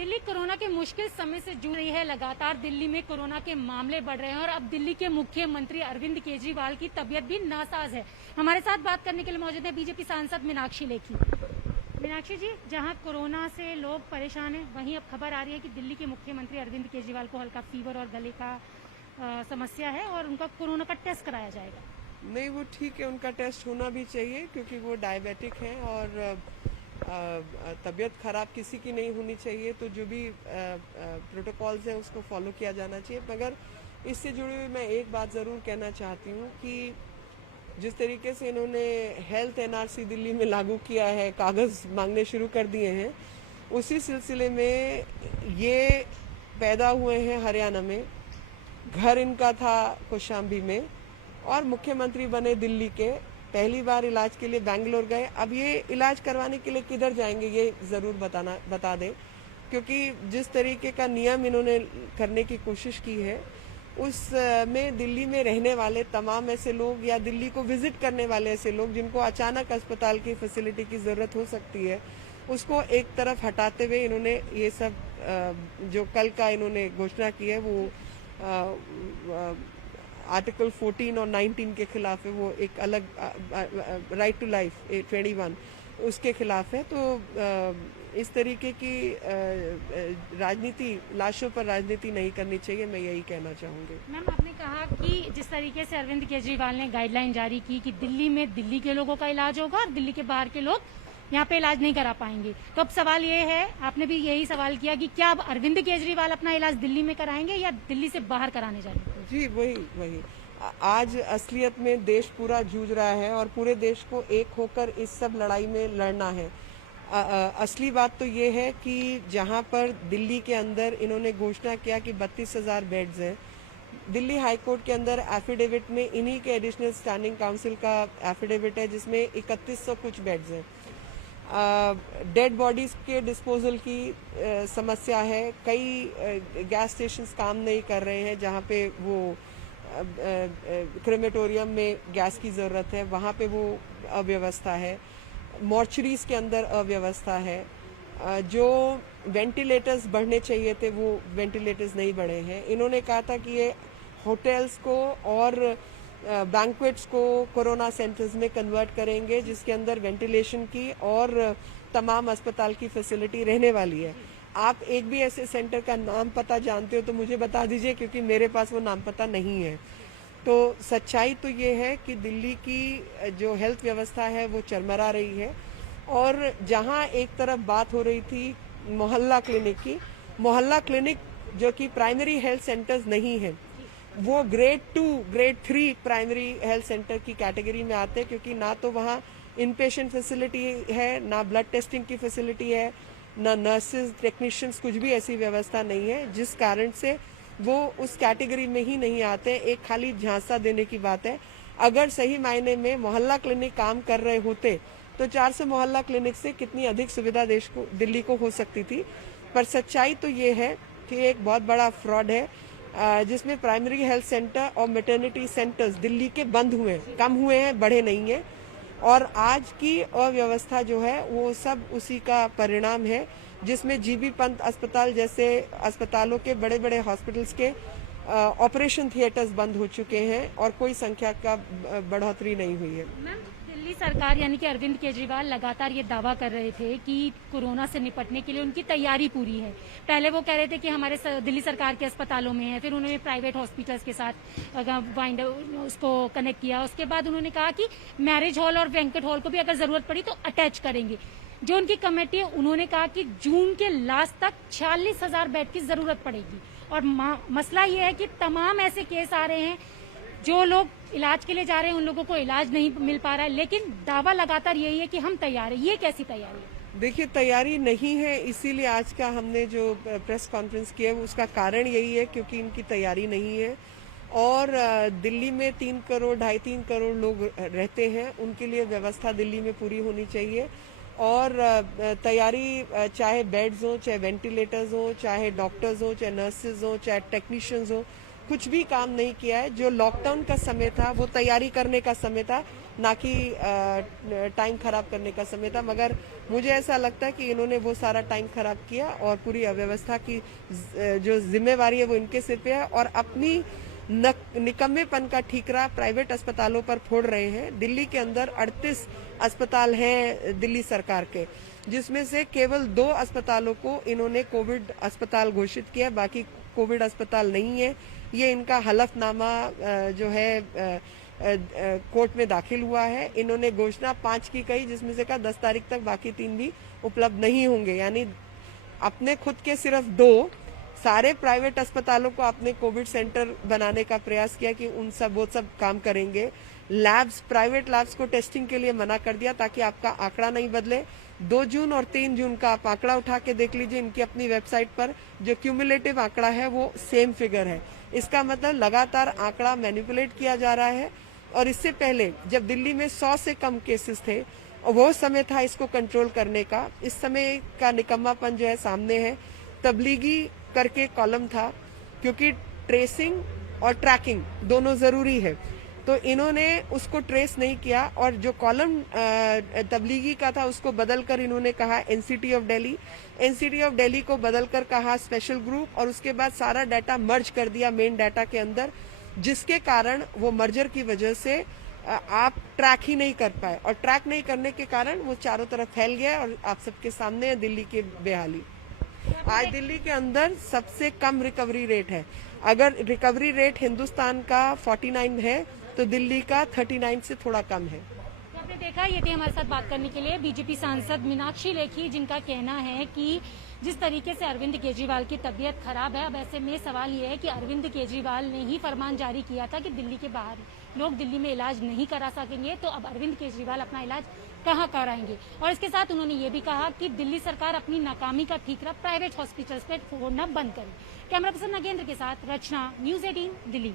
Delhi corona के मुश्किल समय से जूझ रही है। लगातार दिल्ली में कोरोना के मामले बढ़ रहे हैं और अब दिल्ली के मुख्यमंत्री अरविंद केजरीवाल की तबीयत भी नासाज है। हमारे साथ बात करने के लिए मौजूद है बीजेपी सांसद मीनाक्षी लेखी। मीनाक्षी जी, जहां कोरोना से लोग परेशान हैं, वहीं अब खबर आ रही है कि दिल्ली के मुख्यमंत्री अरविंद केजरीवाल को हल्का फीवर और गले का समस्या है और उनका कोरोना का टेस्ट कराया जाएगा। नहीं, वो ठीक है, उनका टेस्ट होना भी चाहिए क्योंकि वो डायबिटिक हैं और तबीयत खराब किसी की नहीं होनी चाहिए। तो जो भी प्रोटोकॉल्स हैं उसको फॉलो किया जाना चाहिए। मगर इससे जुड़ी हुई मैं एक बात ज़रूर कहना चाहती हूँ कि जिस तरीके से इन्होंने हेल्थ एनआरसी दिल्ली में लागू किया है, कागज़ मांगने शुरू कर दिए हैं, उसी सिलसिले में ये पैदा हुए हैं हरियाणा में, घर इनका था कौशाम्बी में और मुख्यमंत्री बने दिल्ली के। पहली बार इलाज के लिए बैंगलोर गए। अब ये इलाज करवाने के लिए किधर जाएंगे ये ज़रूर बता दें, क्योंकि जिस तरीके का नियम इन्होंने करने की कोशिश की है उसमें दिल्ली में रहने वाले तमाम ऐसे लोग या दिल्ली को विजिट करने वाले ऐसे लोग जिनको अचानक अस्पताल की फैसिलिटी की ज़रूरत हो सकती है, उसको एक तरफ हटाते हुए इन्होंने ये सब जो कल का इन्होंने घोषणा की है वो आर्टिकल 14 और 19 के खिलाफ है। वो एक अलग राइट टू लाइफ 21 उसके खिलाफ है। तो इस तरीके की राजनीति, लाशों पर राजनीति नहीं करनी चाहिए, मैं यही कहना चाहूँगी। मैम, आपने कहा कि जिस तरीके से अरविंद केजरीवाल ने गाइडलाइन जारी की कि दिल्ली में दिल्ली के लोगों का इलाज होगा और दिल्ली के बाहर के लोग यहाँ पे इलाज नहीं करा पाएंगे, तो अब सवाल ये है, आपने भी यही सवाल किया कि क्या अब अरविंद केजरीवाल अपना इलाज दिल्ली में कराएंगे या दिल्ली से बाहर कराने जाएंगे? जी वही आज असलियत में देश पूरा जूझ रहा है और पूरे देश को एक होकर इस सब लड़ाई में लड़ना है। असली बात तो ये है कि जहाँ पर दिल्ली के अंदर इन्होंने घोषणा किया कि 32,000 बेड्स हैं, दिल्ली हाई कोर्ट के अंदर एफिडेविट में इन्हीं के एडिशनल स्टैंडिंग काउंसिल का एफिडेविट है जिसमें 3100 कुछ बेड्स हैं। डेड बॉडीज के डिस्पोजल की समस्या है। कई गैस स्टेशंस काम नहीं कर रहे हैं जहाँ पे वो क्रेमेटोरियम में गैस की ज़रूरत है, वहाँ पे वो अव्यवस्था है। मॉर्चरीज के अंदर अव्यवस्था है। जो वेंटिलेटर्स बढ़ने चाहिए थे वो वेंटिलेटर्स नहीं बढ़े हैं। इन्होंने कहा था कि ये होटल्स को और बैंक्वेट्स को कोरोना सेंटर्स में कन्वर्ट करेंगे जिसके अंदर वेंटिलेशन की और तमाम अस्पताल की फैसिलिटी रहने वाली है। आप एक भी ऐसे सेंटर का नाम पता जानते हो तो मुझे बता दीजिए, क्योंकि मेरे पास वो नाम पता नहीं है। तो सच्चाई तो ये है कि दिल्ली की जो हेल्थ व्यवस्था है वो चरमरा रही है। और जहां एक तरफ बात हो रही थी मोहल्ला क्लिनिक की, मोहल्ला क्लिनिक जो कि प्राइमरी हेल्थ सेंटर्स नहीं है, वो grade 2, grade 3 primary health centre की कैटेगरी में आते हैं, क्योंकि ना तो वहाँ इनपेशेंट फैसिलिटी है, ना ब्लड टेस्टिंग की फैसिलिटी है, ना नर्सेज टेक्नीशियंस, कुछ भी ऐसी व्यवस्था नहीं है, जिस कारण से वो उस कैटेगरी में ही नहीं आते। एक खाली झांसा देने की बात है। अगर सही मायने में मोहल्ला क्लिनिक काम कर रहे होते तो 400 मोहल्ला क्लिनिक से कितनी अधिक सुविधा दिल्ली को हो सकती थी। पर सच्चाई तो ये है कि एक बहुत बड़ा फ्रॉड है जिसमें प्राइमरी हेल्थ सेंटर और मैटरनिटी सेंटर्स दिल्ली के बंद हुए हैं, कम हुए हैं, बढ़े नहीं हैं। और आज की अव्यवस्था जो है वो सब उसी का परिणाम है, जिसमें जीबी पंत अस्पताल जैसे अस्पतालों के बड़े बड़े हॉस्पिटल्स के ऑपरेशन थिएटर्स बंद हो चुके हैं और कोई संख्या का बढ़ोतरी नहीं हुई है। दिल्ली सरकार यानी कि अरविंद केजरीवाल लगातार ये दावा कर रहे थे कि कोरोना से निपटने के लिए उनकी तैयारी पूरी है। पहले वो कह रहे थे कि हमारे दिल्ली सरकार के अस्पतालों में है, फिर उन्होंने प्राइवेट हॉस्पिटल्स के साथ उसको कनेक्ट किया। उसके बाद उन्होंने कहा कि मैरिज हॉल और बैंक्वेट हॉल को भी अगर जरूरत पड़ी तो अटैच करेंगे। जो उनकी कमेटी है उन्होंने कहा कि जून के लास्ट तक 46,000 बेड की जरूरत पड़ेगी। और मसला ये है कि तमाम ऐसे केस आ रहे हैं, जो लोग इलाज के लिए जा रहे हैं उन लोगों को इलाज नहीं मिल पा रहा है, लेकिन दावा लगातार यही है कि हम तैयार हैं। ये कैसी तैयारी है? देखिए, तैयारी नहीं है, इसीलिए आज का हमने जो प्रेस कॉन्फ्रेंस किया है उसका कारण यही है, क्योंकि इनकी तैयारी नहीं है। और दिल्ली में 3 करोड़ 2.5-3 करोड़ लोग रहते हैं, उनके लिए व्यवस्था दिल्ली में पूरी होनी चाहिए। और तैयारी चाहे बेड्स हो, चाहे वेंटिलेटर्स हो, चाहे डॉक्टर्स हो, चाहे नर्सेज हो, चाहे टेक्नीशियंस हो, कुछ भी काम नहीं किया है। जो लॉकडाउन का समय था वो तैयारी करने का समय था, ना कि टाइम खराब करने का समय था। मगर मुझे ऐसा लगता है कि इन्होंने वो सारा टाइम खराब किया और पूरी अव्यवस्था की जो जिम्मेवारी है वो इनके सिर पे है और अपनी निकम्मेपन का ठीकरा प्राइवेट अस्पतालों पर फोड़ रहे हैं। दिल्ली के अंदर 38 अस्पताल हैं दिल्ली सरकार के, जिसमें से केवल 2 अस्पतालों को इन्होंने कोविड अस्पताल घोषित किया, बाकी कोविड अस्पताल नहीं है। ये इनका हलफनामा जो है कोर्ट में दाखिल हुआ है। इन्होंने घोषणा 5 की कही, जिसमें से कहा 10 तारीख तक बाकी 3 भी उपलब्ध नहीं होंगे। यानी अपने खुद के सिर्फ 2 सारे प्राइवेट अस्पतालों को आपने कोविड सेंटर बनाने का प्रयास किया कि वो सब काम करेंगे। लैब्स, प्राइवेट लैब्स को टेस्टिंग के लिए मना कर दिया ताकि आपका आंकड़ा नहीं बदले। 2 जून और 3 जून का आप आंकड़ा उठा के देख लीजिए, इनकी अपनी वेबसाइट पर जो क्यूमुलेटिव आंकड़ा है वो सेम फिगर है। इसका मतलब लगातार आंकड़ा मैनिपुलेट किया जा रहा है। और इससे पहले जब दिल्ली में 100 से कम केसेस थे, वो समय था इसको कंट्रोल करने का। इस समय का निकम्मापन जो है सामने है। तबलीगी करके कॉलम था, क्योंकि ट्रेसिंग और ट्रैकिंग दोनों जरूरी है, तो इन्होंने उसको ट्रेस नहीं किया और जो कॉलम तबलीगी का था उसको बदलकर इन्होंने कहा NCT of Delhi, NCT of Delhi को बदलकर कहा स्पेशल ग्रुप, और उसके बाद सारा डाटा मर्ज कर दिया मेन डाटा के अंदर, जिसके कारण वो मर्जर की वजह से आप ट्रैक ही नहीं कर पाए, और ट्रैक नहीं करने के कारण वो चारों तरफ फैल गया। और आप सबके सामने है दिल्ली की बेहाली। आज दिल्ली के अंदर सबसे कम रिकवरी रेट है। अगर रिकवरी रेट हिंदुस्तान का 49 है तो दिल्ली का 39 से थोड़ा कम है। आपने देखा, ये थे हमारे साथ बात करने के लिए बीजेपी सांसद मीनाक्षी लेखी, जिनका कहना है कि जिस तरीके से अरविंद केजरीवाल की तबीयत खराब है, अब ऐसे में सवाल ये है कि अरविंद केजरीवाल ने ही फरमान जारी किया था कि दिल्ली के बाहर लोग दिल्ली में इलाज नहीं करा सकेंगे, तो अब अरविंद केजरीवाल अपना इलाज कहाँ कराएंगे। और इसके साथ उन्होंने ये भी कहा कि दिल्ली सरकार अपनी नाकामी का ठीकरा प्राइवेट हॉस्पिटल्स पे फोड़ना बंद करे। कैमरा पर्सन नागेंद्र के साथ रचना, न्यूज़ 18 दिल्ली।